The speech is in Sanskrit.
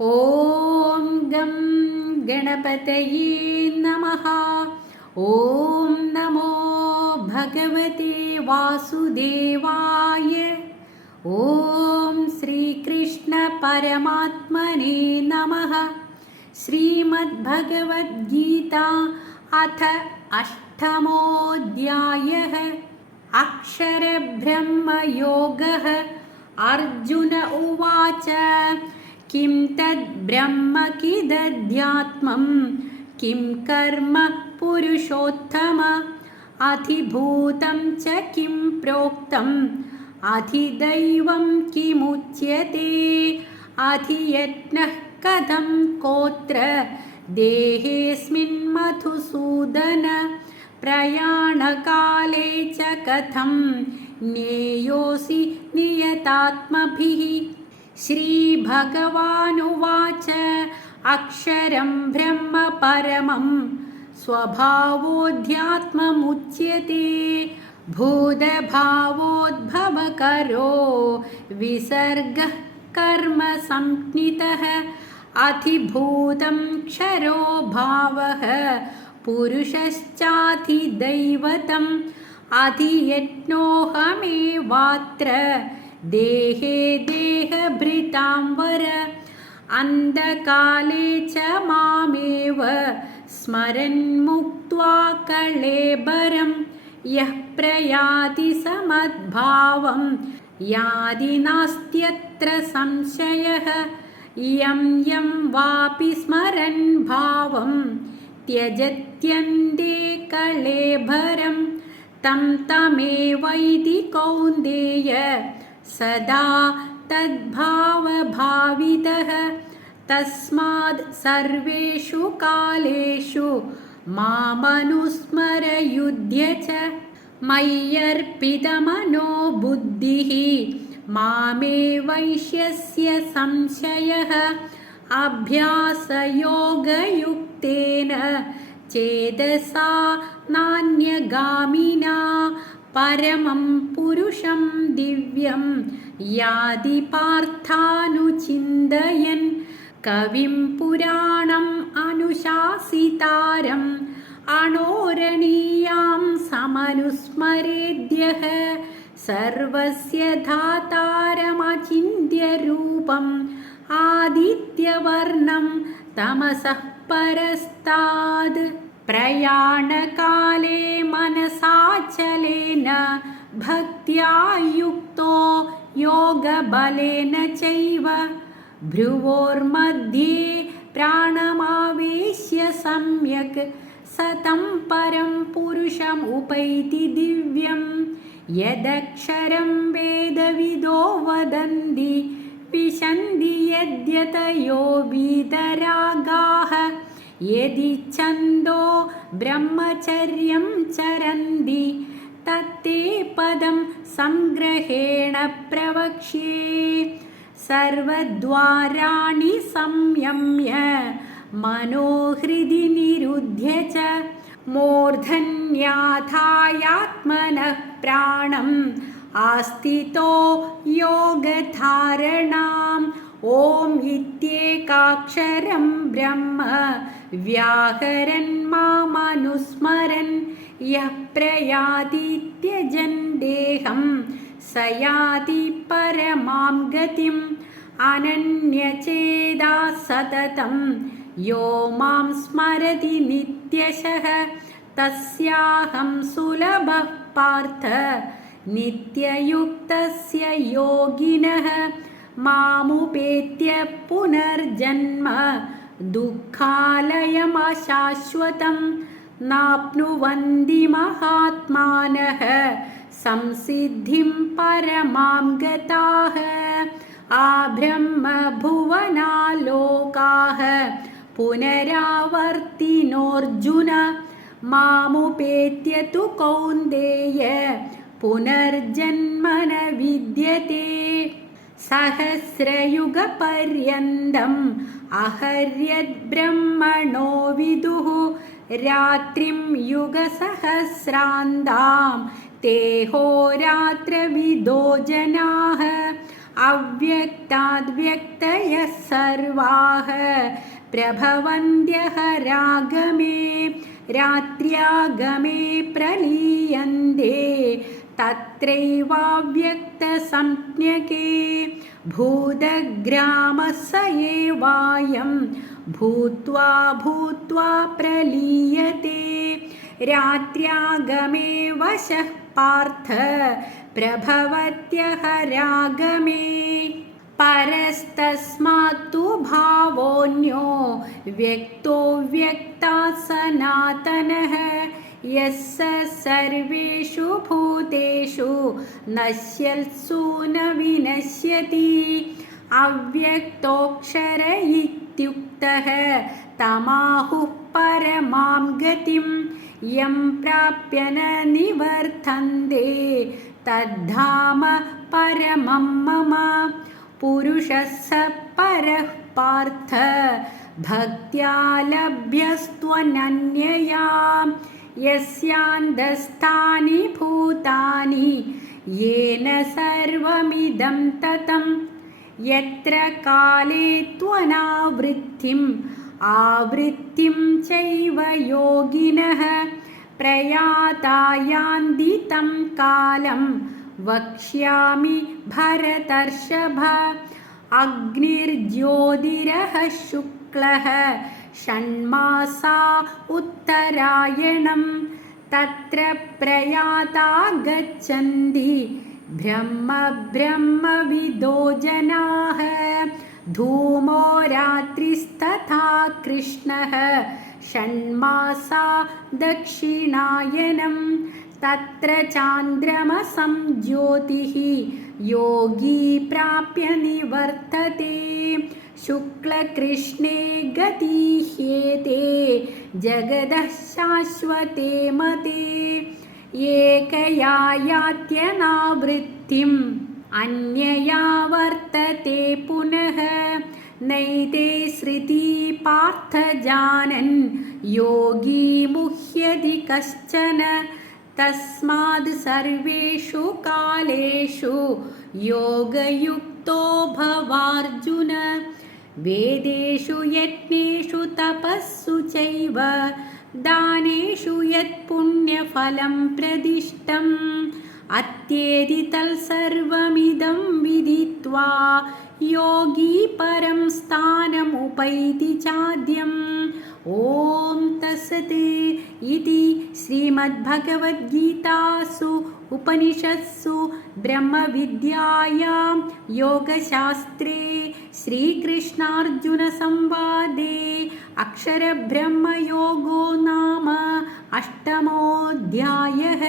ॐ गं गणपतये नमः। ॐ नमो भगवते वासुदेवाय। ॐ श्रीकृष्णपरमात्मने नमः। श्रीमद्भगवद्गीता अथ अष्टमोऽध्यायः। अक्षरब्रह्मयोगः। अर्जुन उवाच किं तद्ब्रह्म किदध्यात्मं किं कर्म पुरुषोत्तम? अधिभूतं च किं प्रोक्तम्? अधिदैवं किमुच्यते? अधियत्नः कथं कोत्र? देहेऽस्मिन् मधुसूदन प्रयाणकाले च कथं ज्ञेयोऽसि नियतात्मभिः श्रीभगवानुवाच अक्षरं ब्रह्म परमं स्वभावोऽध्यात्ममुच्यते भूतभावोद्भवकरो विसर्गः कर्मसंज्ञितः अधिभूतं क्षरो भावः पुरुषश्चाधिदैवतम् अधियज्ञोऽहमेवात्र देहे देहभृतां वर अन्धकाले च मामेव स्मरन्मुक्त्वा कळेबरं यः प्रयाति समद्भावं यादि नास्त्यत्र संशयः यं यं वापि स्मरन् भावं त्यजत्यन्ते कळेभरं तं तमेवैति कौन्देय सदा तद्भावभावितः। तस्मात् सर्वेषु कालेषु मामनुस्मरयुध्य च मय्यर्पितमनो बुद्धिः मामे वैश्यस्य संशयः। अभ्यासयोगयुक्तेन चेदसा नान्यगामिना परमं पुरुषं दिव्यं यादि पार्थानुचिन्तयन् कविं पुराणम् अनुशासितारम् अणोरणीयां समनुस्मरेद्यः सर्वस्य धातारमचिन्त्यरूपम् आदित्यवर्णं तमसः परस्ताद् प्रयाणकाले मनसाचलेन भक्त्या युक्तो योगबलेन चैव भ्रुवोर्मध्ये प्राणमावेश्य सम्यक् सतं परं पुरुषमुपैति दिव्यं यदक्षरं वेदविदो वदन्ति विशन्ति यद्यतयो वीतरागाः यदि छन्दो ब्रह्मचर्यं चरन्ति तत्ते पदं सङ्ग्रहेण प्रवक्ष्ये। सर्वद्वाराणि संयम्य मनोहृदि निरुध्य च मूर्धन्याथायात्मनः प्राणम् आस्थितो योगधारणाम् ഓം ഇത്യേകാക്ഷരം ബ്രഹ്മ വ്യാഹരൻ മാമനുസ്മരൻ യപ്രയാതിത്യജൻ ദേഹം സയാതി പരമാം ഗതിം അനന്യചേതാ സതതം യോ മാം സ്മരതി നിത്യശഃ തസ്യാഹം സുലഭ പാർത്ഥ നിത്യയുക്തസ്യ യോഗിനഃ മാമുപേത്യ പുനർജന്മ ദുഃഖാലയമശാശ്വതം നാപ്നുവന്തി മഹാത്മാനഃ സംസിദ്ധിം പരമാം ഗതാഃ ആ ബ്രഹ്മഭുവനാലോകാः പുനരാവർത്തിനോർജുന മാമുപേത്യ തു കൗന്ദേയ പുനർജന്മന വിദ്യത്തെ सहस्रयुगपर्यन्तम् अहर्यद्ब्रह्मणो विदुः रात्रिं युगसहस्रान्तां ते होरात्रविदो जनाः अव्यक्ताद्व्यक्तयः सर्वाः प्रभवन्त्यः रागमे रात्र्यागमे प्रलीयन्ते तत्रैवाव्यक्तसंज्ञके भूतग्रामः स एवायं भूत्वा भूत्वा प्रलीयते रात्र्यागमे वशः पार्थ प्रभवत्यः रागमे परस्तस्मात्तु भावोऽन्यो व्यक्तो व्यक्ता सनातनः യസ്സ സർവേഷു ഭൂതേഷു നശ്യത്സൂന വിനശ്യതി അവ്യക്തോക്ഷര ഇത്യുക്തഃ തമാഹുഃ പരമാം ഗതിം യം പ്രാപ്യന നിവർത്തന്തേ തദ്ധാമ പരമം മമ പുരുഷസ്സ പരഃ പാർത്ഥ ഭക്ത്യാ यस्यान्दस्थानि भूतानि येन सर्वमिदं ततं यत्र काले त्वनावृत्तिम् आवृत्तिं चैव योगिनः। प्रयाता यान्ति तं कालं वक्ष्यामि भरतर्षभ। अग्निर्ज्योतिरः शुक्लः षण्मासा उत्तरायणं तत्र प्रयाता गच्छन्ति ब्रह्म ब्रह्मविदो जनाः धूमो रात्रिस्तथा कृष्णः षण्मासा दक्षिणायनं तत्र चान्द्रमसं ज्योतिः योगी प्राप्य निवर्तते शुक्लकृष्णे गतिह्येते जगदः शाश्वते मते एकया यात्यनावृत्तिम् अन्यया वर्तते पुनः। नैते श्रुति पार्थ जानन् योगी मुह्यति कश्चन। तस्माद् सर्वेषु कालेषु योगयुक्तो भवार्जुन वेदेषु यत्नेषु तपस्सु चैव दानेषु यत्पुण्यफलं प्रदिष्टम्। अत्येति तत्सर्वमिदं विदित्वा योगी परं स्थानमुपैति चाद्यम् ॐ तस्सत् इति श्रीमद्भगवद्गीतासु उपनिषत्सु ब्रह्मविद्यायां योगशास्त्रे श्रीकृष्णार्जुनसंवादे अक्षरब्रह्मयोगो नाम अष्टमोऽध्यायः